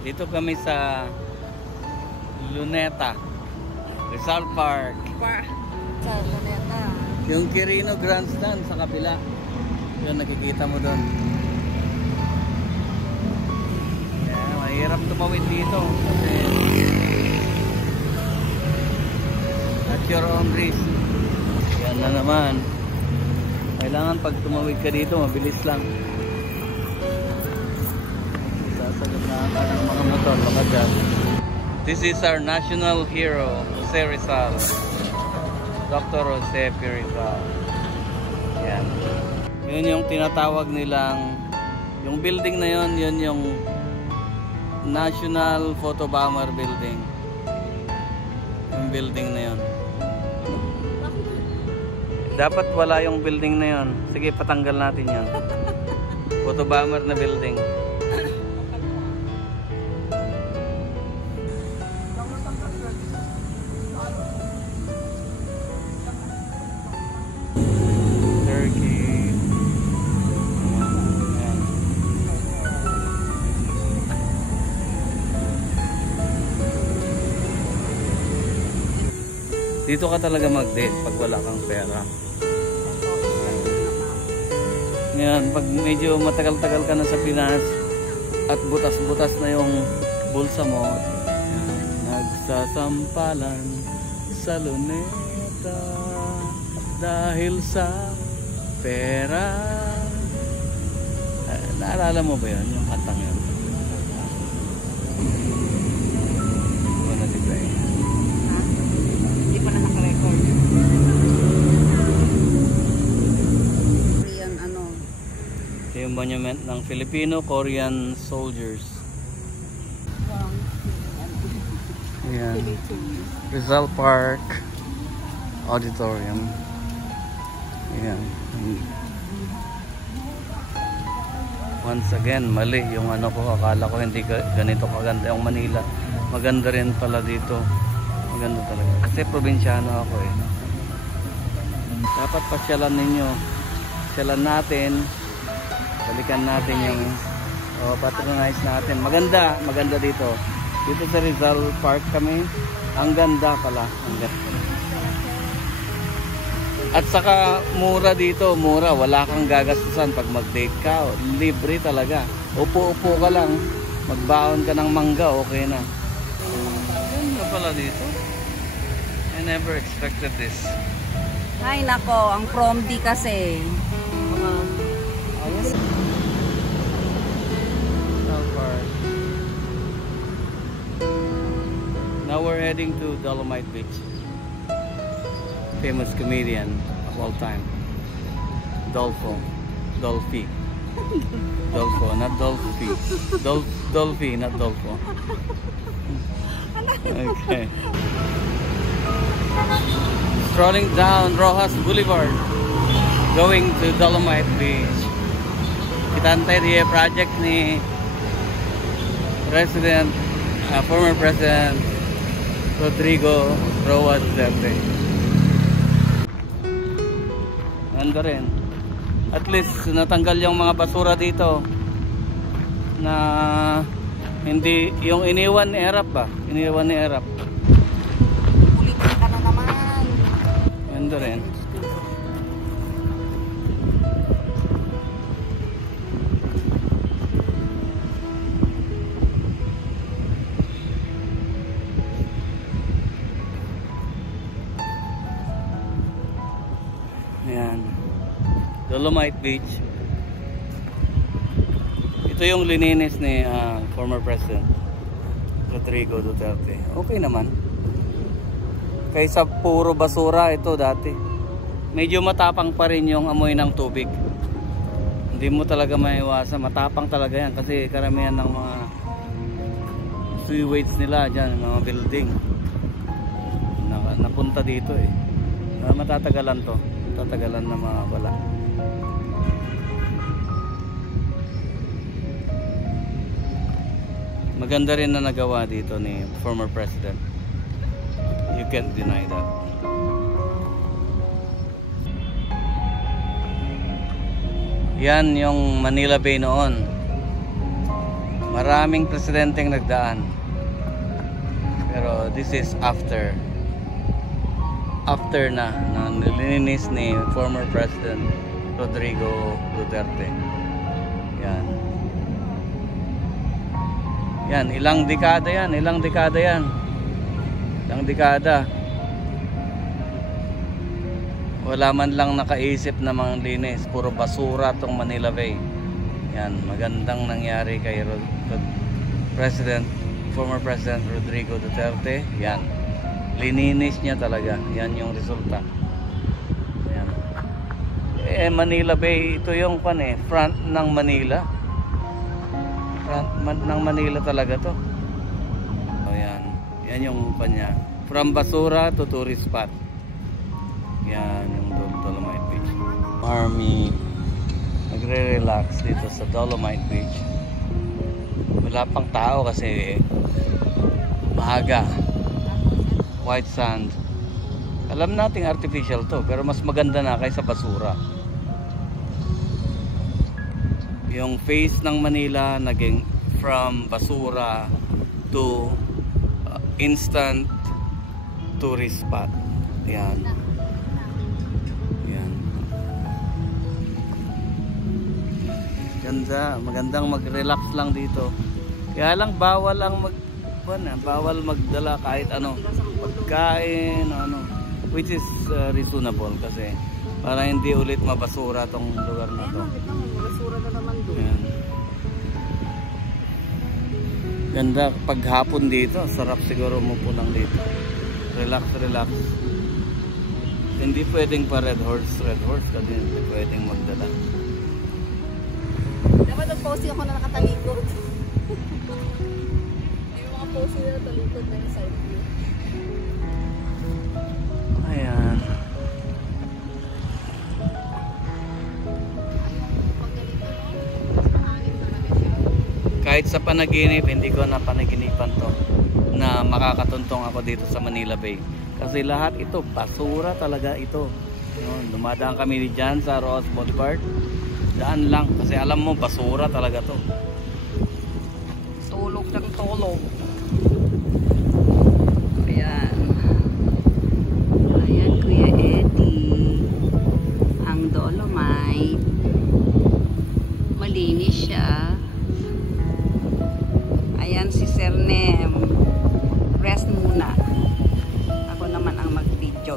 Dito kami sa Luneta, Rizal Park. Sa Luneta. Yung Quirino Grandstand sa kabila. Yun, nakikita mo doon. Yeah, mahirap tumawid dito. Kasi at your own risk. Yan na naman. Kailangan pag tumawid ka dito, mabilis lang. Sasagot na ka ng mga motor, baka dyan. This is our national hero, Jose Rizal. Dr. Jose P. Rizal. Yan. Yun yung tinatawag nilang, yung building na yun, yun yung National Photo Bomber Building. Yung building na yun. Dapat wala yung building na yun. Sige, patanggal natin yan. Photo Bomber na building. Dito ka talaga mag-date pag wala kang pera. Ngayon, pag medyo matagal-tagal ka na sa Pinas at butas-butas na yung bulsa mo, nagsasampalan sa Luneta dahil sa pera. Naalala mo ba yun? Yung kantang yun? Yung monument ng Filipino-Korean soldiers. Ayan. Rizal Park Auditorium. Ayan. Once again, mali yung ano ko. Akala ko hindi ganito kaganda yung Manila. Maganda rin pala dito. Maganda talaga. Kasi probinsyano ako eh. Dapat pasyalan ninyo. Pasyalan natin. Balikan natin yung patronize natin. Maganda dito. Dito sa Rizal Park kami. Ang ganda pala. Ang ganda. At saka mura dito, mura. Wala kang gagastusan pag mag-date ka. Libre talaga. Upo-upo ka lang. Magbaon ka ng mangga, okay na. Ganda pala dito. I never expected this. Ay nako, ang prom D kasi. Ayos. Now we're heading to Dolomite Beach. Famous comedian of all time, Dolfo. Dolphy, not Dolphy. Dolphy, not Dolfo. Okay. Strolling down Rojas Boulevard, going to Dolomite Beach. Kitantay diye project ni former President Rodrigo Roa Duterte. Ganda rin. At least natanggal yung mga basura dito na hindi yung iniwan ni Erap ba? Iniwan ni Erap. Ulitin ka na naman. Ganda rin. Ayan. Dolomite Beach. Ito yung lininis ni former President Rodrigo Duterte. Okay naman. Kaysa puro basura ito dati. Medyo matapang pa rin yung amoy ng tubig. Hindi mo talaga maiwasan. Matapang talaga yan kasi karamihan ng mga sewage nila dyan, mga building napunta dito eh. Matatagalan to. Tatagalan na mawala. Maganda rin na nagawa dito ni former president. You can't deny that. Yan yung Manila Bay noon. Maraming presidenteng nagdaan. Pero this is after na nilinis ni former President Rodrigo Duterte. Yan. Yan, ilang dekada yan. Ilang dekada. Wala man lang nakaisip na mga linis. Puro basura tong Manila Bay. Yan, magandang nangyari kay former President Rodrigo Duterte. Yan, lininis niya talaga. Yan yung resulta. Yan. Manila Bay, ito yung front ng Manila. Front ng Manila talaga to. O yan, yan yung kanya. From basura to tourist spot. Yan yung Dolomite Beach. Army nagre-relax dito sa Dolomite Beach. Wala pang tao kasi maaga. White sand. Alam nating artificial to, pero mas maganda na kaysa basura. Yung face ng Manila naging from basura to instant tourist spot. Yan. Ganda, magandang mag-relax lang dito. Kaya lang bawal magdala kahit ano, pagkain, which is reasonable kasi para hindi ulit mabasura tong lugar na to. Basura na naman doon. Ayan. Ganda paghapon dito, sarap siguro umupo lang dito. Relax. Hindi pwedeng pa red horse kasi hindi pwedeng magdala. Dapat nag-posting ako na nakatalikod. Yung mga posting na natalikod na yung side view. Ayan. Kahit sa panaginip, hindi ko na panaginipan to na makakatuntong ako dito sa Manila Bay. Kasi lahat ito, basura talaga ito. Dumadaan kami dyan sa Ross Boulevard. Daan lang kasi alam mo basura talaga to. Tulog ng tulog. Ayan. Ayan Kuya Eddie. Ang Dolomite. Malinis siya. Ayan si Sir Nem. Rest muna. Ako naman ang mag-video.